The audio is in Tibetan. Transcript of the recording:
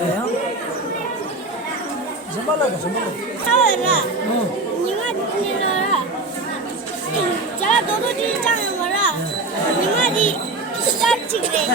왜요? 정말로 정말로. 사월아, 니가 니너라. 자, 너도 진짜는 거라. 니가 니 스타트 그래.